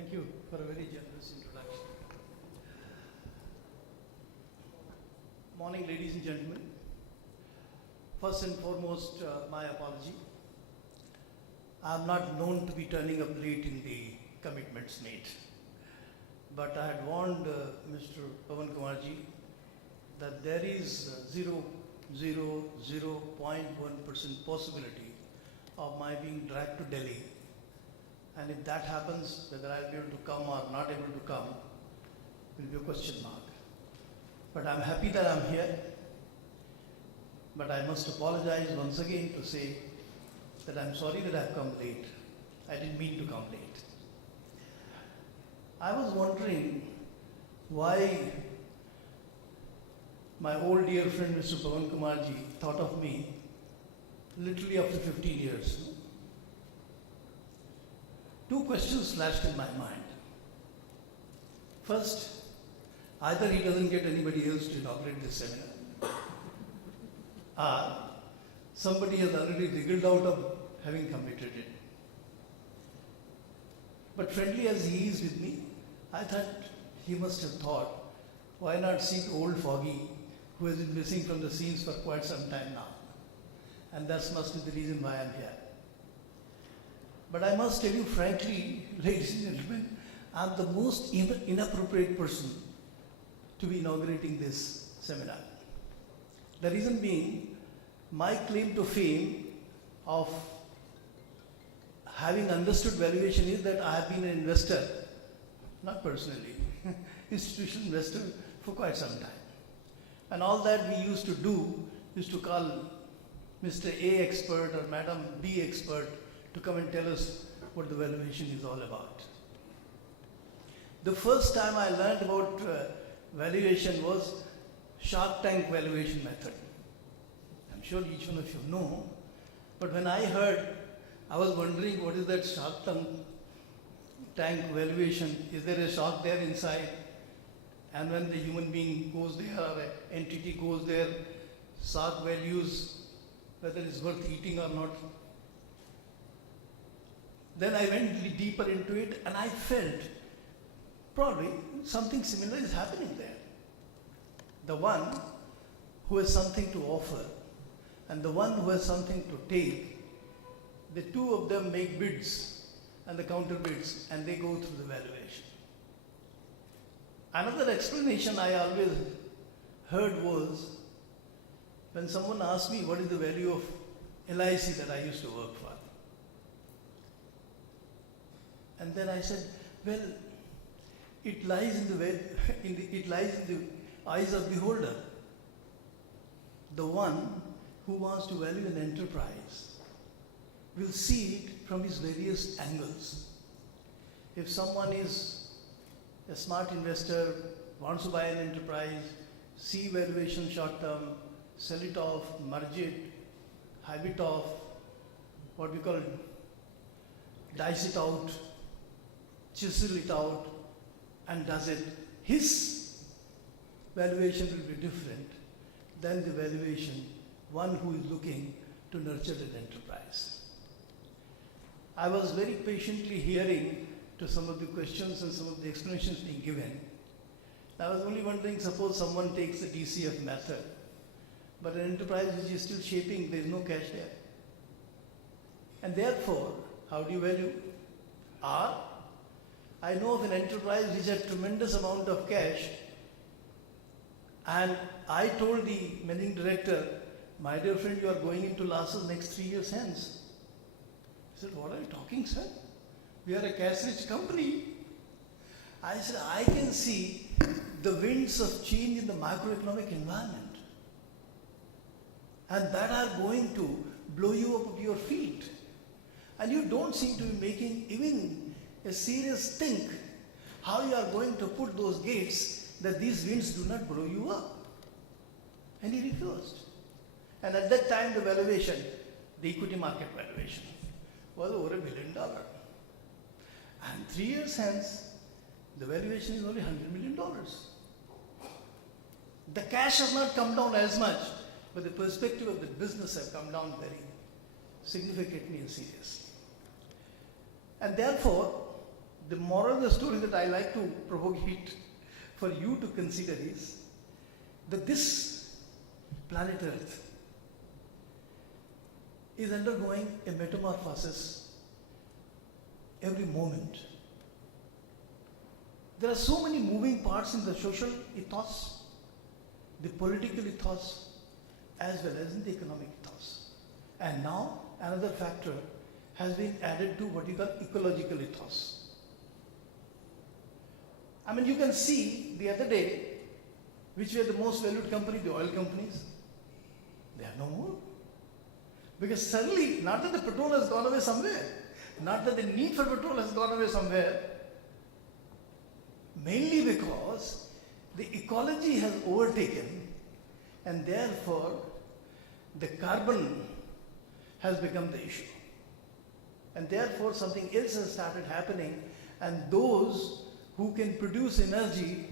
Thank you for a very generous introduction. Morning, ladies and gentlemen. First and foremost, my apology. I am not known to be turning up late in the commitments made. But I had warned Mr. Pawan Kumarji that there is 0.1% possibility of my being dragged to Delhi. And if that happens, whether I'll be able to come or not able to come will be a question mark. But I'm happy that I'm here. But I must apologize once again to say that I'm sorry that I've come late. I didn't mean to come late. I was wondering why my old dear friend Mr. Pawan Kumarji thought of me literally after 15 years. Two questions flashed in my mind. First, either he doesn't get anybody else to inaugurate this seminar, or somebody has already wriggled out of having committed it. But friendly as he is with me, I thought he must have thought, why not seek old Foggy, who has been missing from the scenes for quite some time now. And that must be the reason why I'm here. But I must tell you frankly, ladies and gentlemen, I'm the most inappropriate person to be inaugurating this seminar. The reason being, my claim to fame of having understood valuation is that I have been an investor, not personally, institutional investor for quite some time. And all that we used to do is to call Mr. A expert or Madam B expert to come and tell us what the valuation is all about. The first time I learned about valuation was Shark Tank valuation method. I'm sure each one of you know, but when I heard, I was wondering what is that Shark Tank valuation? Is there a shark there inside? And when the human being goes there or an entity goes there, shark values whether it's worth eating or not. Then I went deeper into it and I felt probably something similar is happening there. The one who has something to offer and the one who has something to take, the two of them make bids and the counter bids and they go through the valuation. Another explanation I always heard was when someone asked me what is the value of LIC that I used to work for. And then I said, well, it lies in the eyes of the beholder. The one who wants to value an enterprise will see it from his various angles. If someone is a smart investor, wants to buy an enterprise, see valuation short term, sell it off, merge it, hive it off, what we call dice it out, chisel it out, and does it, his valuation will be different than the valuation one who is looking to nurture an enterprise. I was very patiently hearing to some of the questions and some of the explanations being given. I was only wondering, suppose someone takes the DCF method, but an enterprise which is still shaping, there is no cash there. And therefore, how do you value? Or, I know of an enterprise which had tremendous amount of cash, and I told the managing director, my dear friend, you are going into losses next 3 years hence. He said, what are you talking, sir? We are a cash-rich company. I said, I can see the winds of change in the macroeconomic environment, and that are going to blow you up to your feet. And you don't seem to be making even a serious think how you are going to put those gates that these winds do not blow you up. And he refused. And at that time the valuation, the equity market valuation, was over $1 billion. And 3 years hence, the valuation is only $100 million. The cash has not come down as much, but the perspective of the business have come down very significantly and seriously. And therefore, the moral of the story that I like to propagate for you to consider is that this planet Earth is undergoing a metamorphosis every moment. There are so many moving parts in the social ethos, the political ethos, as well as in the economic ethos. And now another factor has been added to what you call ecological ethos. I mean, you can see the other day, which were the most valued company, the oil companies, they are no more. Because suddenly, not that the petrol has gone away somewhere, not that the need for petrol has gone away somewhere, mainly because the ecology has overtaken, and therefore the carbon has become the issue. And therefore something else has started happening, and those who can produce energy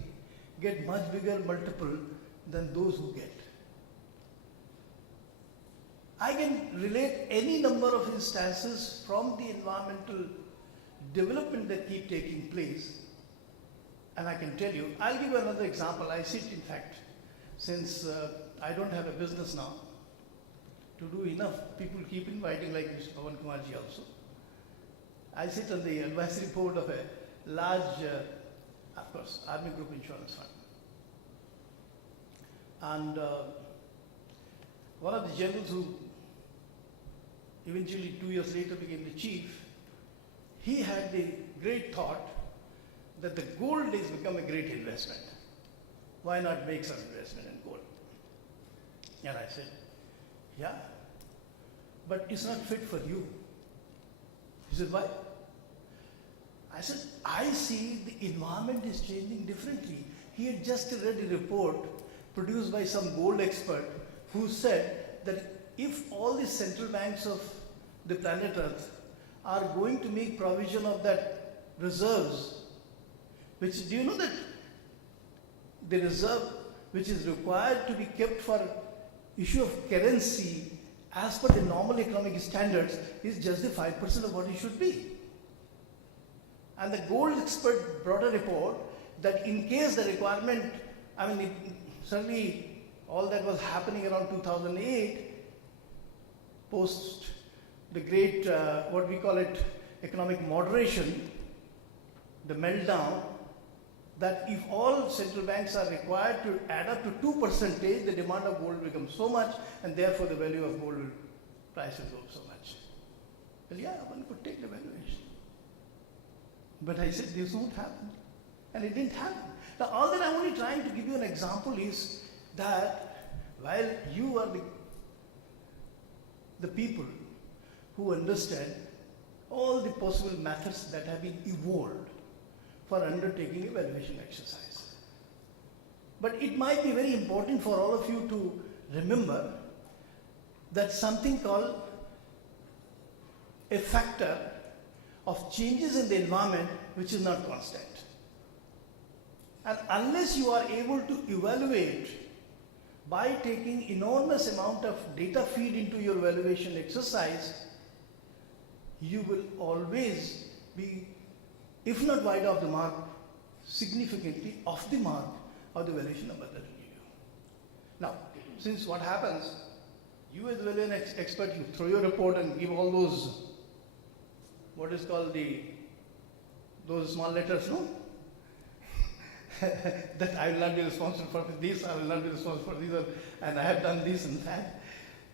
get much bigger multiple than those who get. I can relate any number of instances from the environmental development that keep taking place, and I can tell you, I'll give you another example. I sit, in fact, since I don't have a business now to do enough, people keep inviting, like Mr. Pawan Kumarji also. I sit on the advisory board of a large, of course, Army Group Insurance Fund. And one of the generals who eventually 2 years later became the chief, he had the great thought that the gold has become a great investment. Why not make some investment in gold? And I said, yeah, but it's not fit for you. He said, why? I said, I see the environment is changing differently. He had just read a report produced by some gold expert who said that if all the central banks of the planet Earth are going to make provision of that reserves, which, do you know that the reserve which is required to be kept for issue of currency as per the normal economic standards is just the 5% of what it should be. And the gold expert brought a report that in case the requirement, certainly all that was happening around 2008, post the great, what we call it, economic moderation, the meltdown, that if all central banks are required to add up to 2%, the demand of gold becomes so much, and therefore the value of gold price will go up so much. Well, yeah, one could take the valuation. But I said this won't happen. And it didn't happen. Now, all that I'm only trying to give you an example is that while you are the people who understand all the possible methods that have been evolved for undertaking a valuation exercise. But it might be very important for all of you to remember that something called a factor of changes in the environment which is not constant. And unless you are able to evaluate by taking enormous amount of data feed into your valuation exercise, you will always be, if not wide of the mark, significantly off the mark of the valuation number that will give you. Now, since what happens, you as a valuation expert, you throw your report and give all those, what is called those small letters, no? That I will not be responsible for this, I will not be responsible for this, and I have done this and that.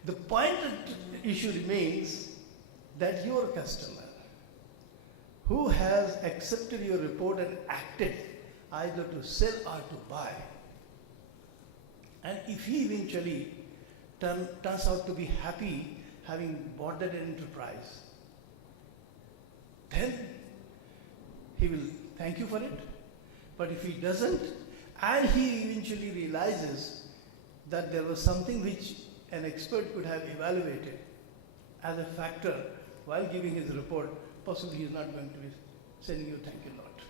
The point issue remains that your customer who has accepted your report and acted either to sell or to buy, and if he eventually turns out to be happy having bought that enterprise, then he will thank you for it. But if he doesn't, and he eventually realizes that there was something which an expert could have evaluated as a factor while giving his report, possibly he is not going to be sending you thank you note.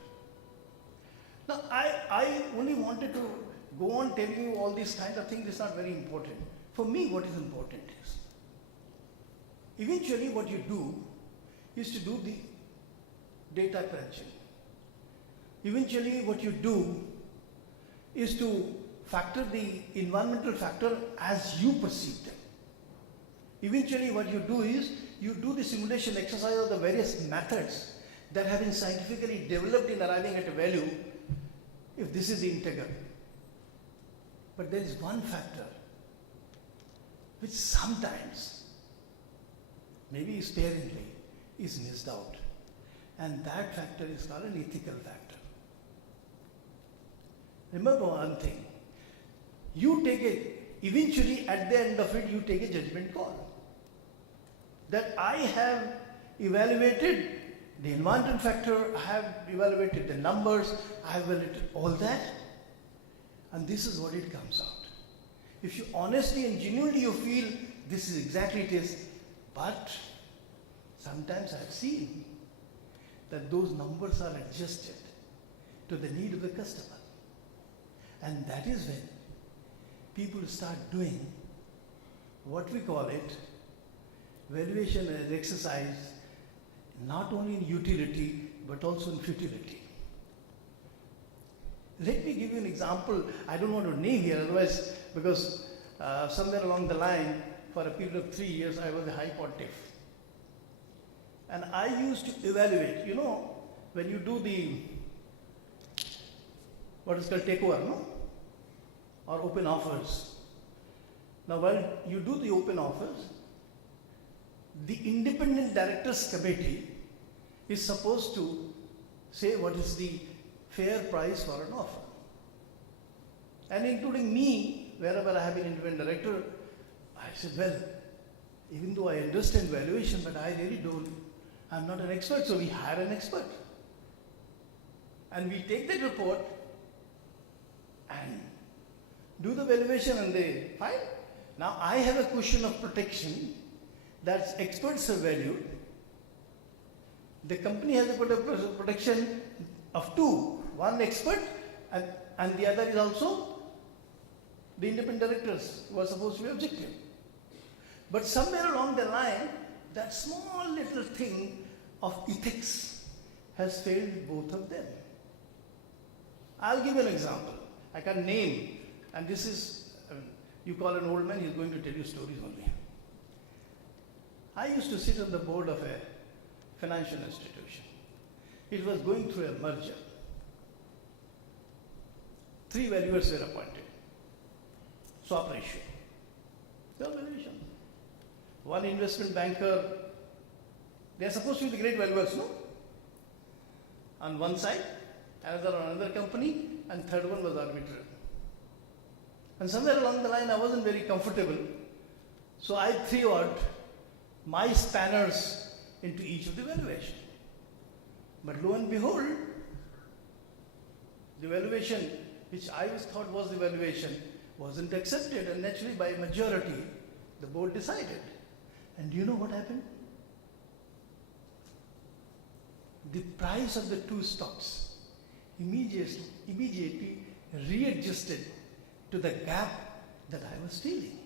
Now, I only wanted to go on telling you all these kind of things. It's not very important. For me, what is important is, eventually what you do is to do the data crunching. eventually what you do is to factor the environmental factor as you perceive them. Eventually what you do is you do the simulation exercise of the various methods that have been scientifically developed in arriving at a value, if this is integral. But there is one factor which sometimes, maybe sparingly, is missed out. And that factor is called an ethical factor. Remember one thing, eventually at the end of it, you take a judgment call. That I have evaluated the environmental factor, I have evaluated the numbers, I have evaluated all that, and this is what it comes out. If you honestly and genuinely you feel this is exactly it is, but sometimes I have seen that those numbers are adjusted to the need of the customer. And that is when people start doing what we call it valuation as exercise, not only in utility but also in futility. Let me give you an example. I don't want to name here, otherwise, because somewhere along the line, for a period of 3 years, I was a high pontiff. And I used to evaluate, when you do the, what is called takeover, no? Or open offers. Now, while you do the open offers, the independent directors committee is supposed to say what is the fair price for an offer. And including me, wherever I have been independent director, I said, well, even though I understand valuation, but I really don't, I'm not an expert, so we hire an expert. And we take that report and do the valuation and they, fine. Now I have a cushion of protection that experts are valued. The company has a protection of two, one expert and the other is also the independent directors who are supposed to be objective. But somewhere along the line, that small little thing of ethics has failed both of them. I'll give you an example. I can name, and this is, you call an old man, he's going to tell you stories only. I used to sit on the board of a financial institution. It was going through a merger. 3 valuers were appointed. Swap ratio. The valuation. One investment banker, they are supposed to be the great valuers, no? On one side, another on another company, and third one was arbiter. And somewhere along the line, I wasn't very comfortable, so I threw out my spanners into each of the valuation. But lo and behold, the valuation which I thought was the valuation wasn't accepted, and naturally by majority the board decided. And do you know what happened? The price of the 2 stocks immediately readjusted to the gap that I was feeling.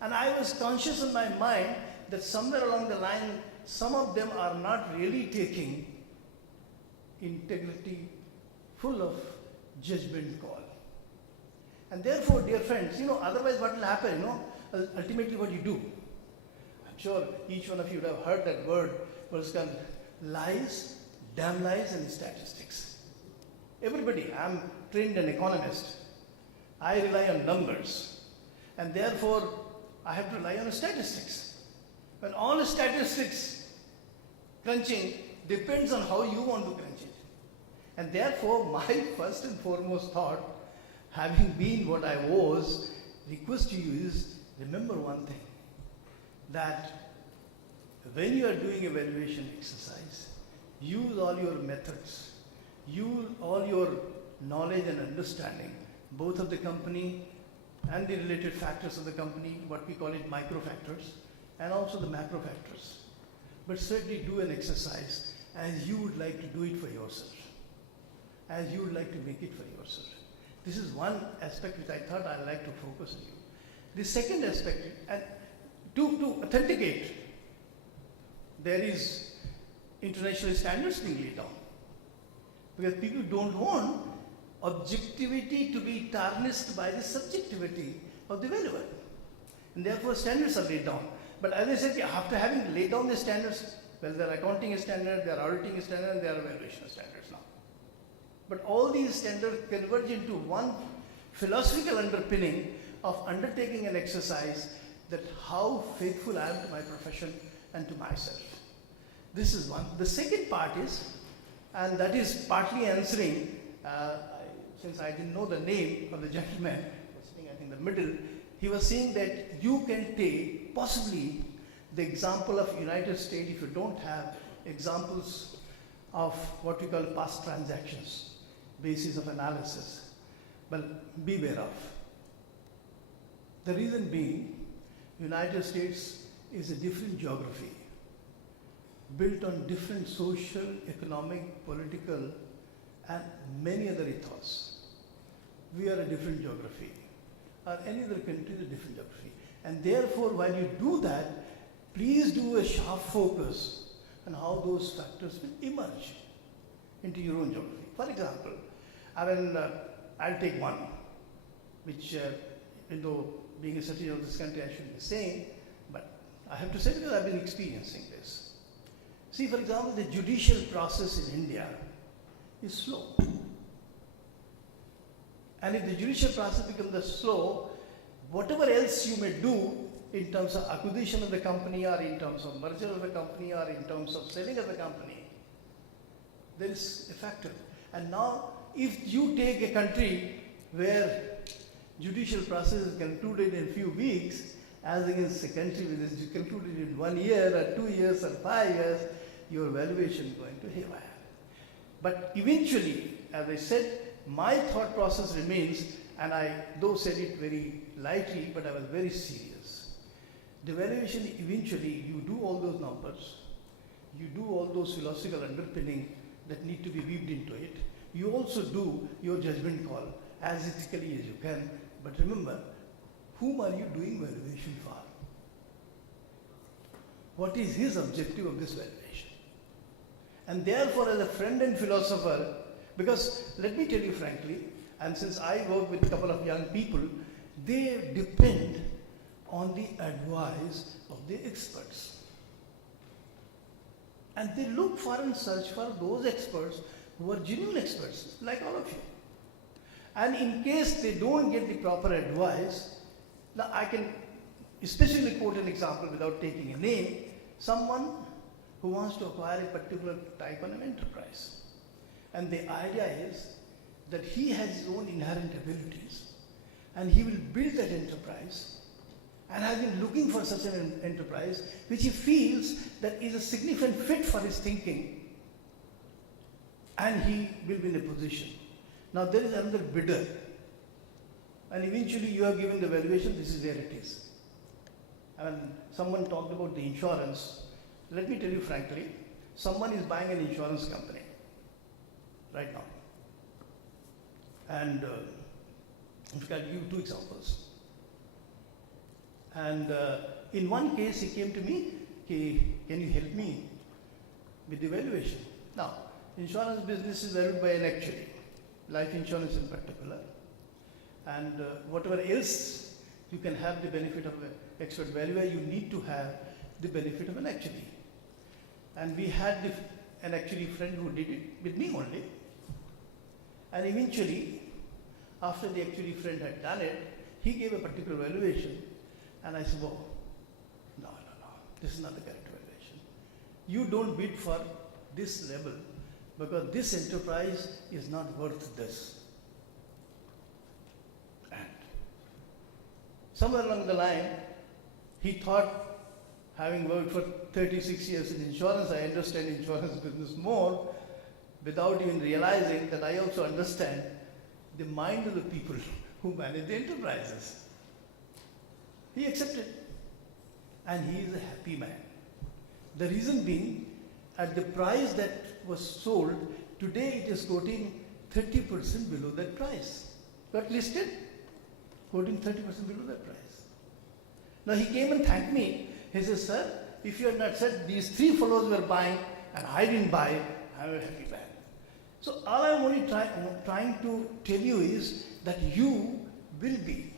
And I was conscious in my mind that somewhere along the line, some of them are not really taking integrity, full of judgment call. And therefore, dear friends, otherwise what will happen, ultimately what you do. I'm sure each one of you would have heard that word, what is called lies, damn lies and statistics. Everybody, I'm trained an economist. I rely on numbers. And therefore, I have to rely on statistics. When all statistics crunching depends on how you want to crunch it. And therefore, my first and foremost thought, having been what I was, request to you is, remember one thing, that when you are doing a valuation exercise, use all your methods, use all your knowledge and understanding, both of the company and the related factors of the company, what we call it micro factors, and also the macro factors. But certainly do an exercise as you would like to do it for yourself, as you would like to make it for yourself. This is one aspect which I thought I'd like to focus on you. The second aspect, and to authenticate, there is international standards being laid down. Because people don't want objectivity to be tarnished by the subjectivity of the valuer. And therefore standards are laid down. But as I said, after having laid down the standards, well, there are accounting standards, there are auditing standards, there are valuation standards now. But all these standards converge into one philosophical underpinning of undertaking an exercise that how faithful I am to my profession and to myself. This is one. The second part is, and that is partly answering, since I didn't know the name of the gentleman, who was sitting I think in the middle, he was saying that you can take possibly the example of United States if you don't have examples of what we call past transactions, basis of analysis. But beware of. The reason being, United States is a different geography, built on different social, economic, political, and many other ethos. We are a different geography, or any other country is a different geography. And therefore, while you do that, please do a sharp focus on how those factors will emerge into your own geography. For example, I'll take one, which, even though being a citizen of this country I shouldn't be saying, but I have to say because I've been experiencing this. See, for example, the judicial process in India is slow. And if the judicial process becomes slow, whatever else you may do in terms of acquisition of the company or in terms of merger of the company or in terms of selling of the company, there is a factor. And now, if you take a country where judicial process is concluded in a few weeks, as against a country which is concluded in 1 year or 2 years or 5 years, your valuation is going to haywire. But eventually, as I said, my thought process remains, and I though said it very lightly, but I was very serious. The valuation, eventually, you do all those numbers, you do all those philosophical underpinning that need to be weaved into it. You also do your judgment call as ethically as you can. But remember, whom are you doing valuation for? What is his objective of this valuation? And therefore, as a friend and philosopher, because let me tell you frankly, and since I work with a couple of young people, they depend on the advice of the experts. And they look for and search for those experts who are genuine experts, like all of you. And in case they don't get the proper advice, now I can especially quote an example without taking a name, someone who wants to acquire a particular type of an enterprise. And the idea is that he has his own inherent abilities and he will build that enterprise and has been looking for such an enterprise which he feels that is a significant fit for his thinking, and he will be in a position. Now there is another bidder, and eventually you are given the valuation, this is where it is. And someone talked about the insurance. Let me tell you frankly, someone is buying an insurance company right now. And in fact, I'll give you 2 examples. And in one case, he came to me, can you help me with the valuation? Now, insurance business is valued by an actuary, life insurance in particular. And whatever else you can have the benefit of an expert valuer, you need to have the benefit of an actuary. And we had an actuary friend who did it with me only. And eventually, after the actuary friend had done it, he gave a particular valuation. And I said, oh, no, this is not the correct valuation. You don't bid for this level because this enterprise is not worth this. And somewhere along the line, he thought, having worked for 36 years in insurance, I understand insurance business more, without even realizing that I also understand the mind of the people who manage the enterprises. He accepted, and he is a happy man. The reason being, at the price that was sold, today it is quoting 30% below that price. Got listed, quoting 30% below that price. Now he came and thanked me. He says, sir, if you had not said these 3 fellows were buying and I didn't buy, I'm a happy man. So all I'm only trying to tell you is that you will be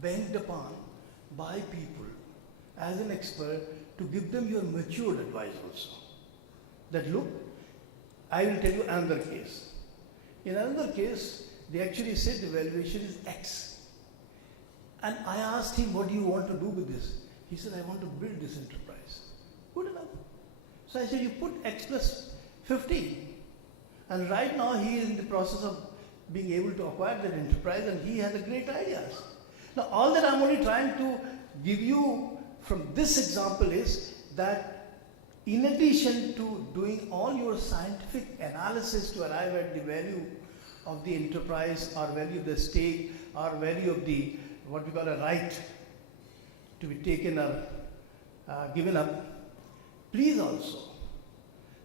banked upon by people as an expert to give them your matured advice also. That look, I will tell you another case. In another case, they actually said the valuation is X. And I asked him, what do you want to do with this? He said, I want to build this enterprise. Good enough. So I said, you put X plus 15. And right now he is in the process of being able to acquire that enterprise and he has a great ideas. Now all that I'm only trying to give you from this example is that in addition to doing all your scientific analysis to arrive at the value of the enterprise or value of the stake or value of the what we call a right to be taken or given up, please also,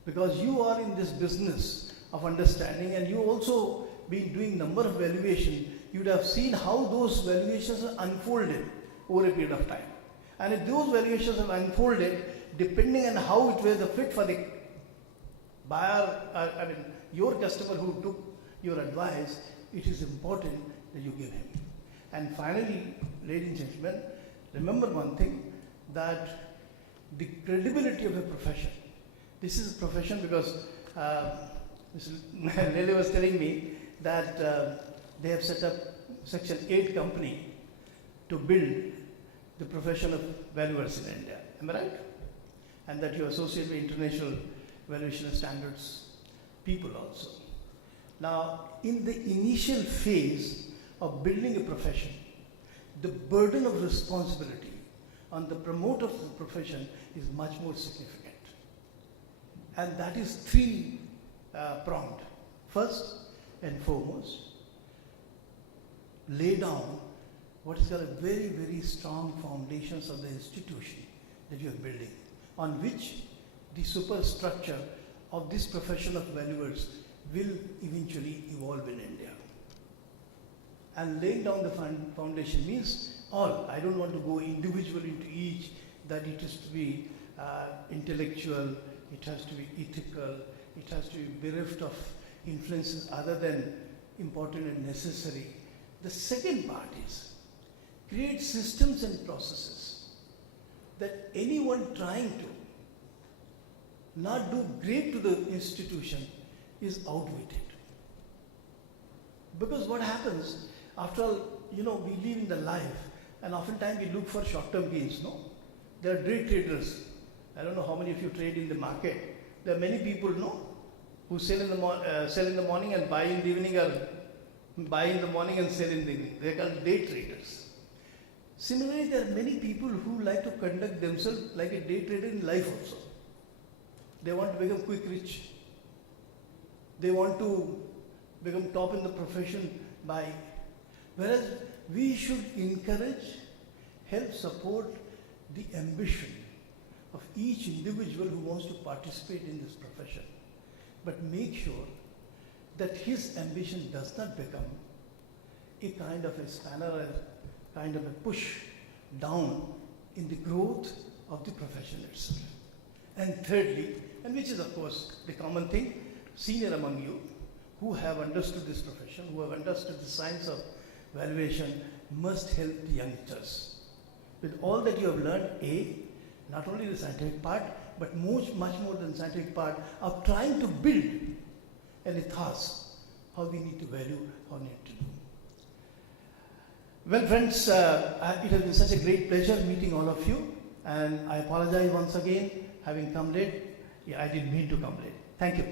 because you are in this business of understanding and you also been doing number of valuation, you would have seen how those valuations are unfolded over a period of time. And if those valuations are unfolded, depending on how it was a fit for the buyer, your customer who took your advice, it is important that you give him. And finally, ladies and gentlemen, remember one thing, that the credibility of a profession. This is a profession because Mr. Lele was telling me that they have set up Section 8 company to build the profession of valuers in India. Am I right? And that you associate with international valuation standards people also. Now, in the initial phase of building a profession, the burden of responsibility on the promoter of the profession is much more significant. And that is three pronged. First and foremost, lay down what is called a very, very strong foundations of the institution that you are building, on which the superstructure of this profession of valuers will eventually evolve in India. And laying down the foundation means all. I don't want to go individually into each, that it has to be intellectual, it has to be ethical, it has to be bereft of influences other than important and necessary. The second part is create systems and processes that anyone trying to not do great to the institution is outwitted. Because what happens, after all, we live in the life and oftentimes we look for short-term gains, no? There are day traders. I don't know how many of you trade in the market. There are many people, no, who sell in the morning and buy in the evening, or buy in the morning and sell in the evening. They are called day traders. Similarly, there are many people who like to conduct themselves like a day trader in life also. They want to become quick rich. They want to become top in the profession by, whereas we should encourage, help support the ambition of each individual who wants to participate in this profession. But make sure that his ambition does not become a kind of a spanner, a kind of a push down in the growth of the profession itself. And thirdly, and which is of course the common thing, senior among you who have understood this profession, who have understood the science of valuation, must help the youngsters with all that you have learned, not only the scientific part, but much more than the scientific part of trying to build an ethos, how we need to value, how we need to do. Well, friends, it has been such a great pleasure meeting all of you, and I apologize once again having come late. I didn't mean to come late. Thank you.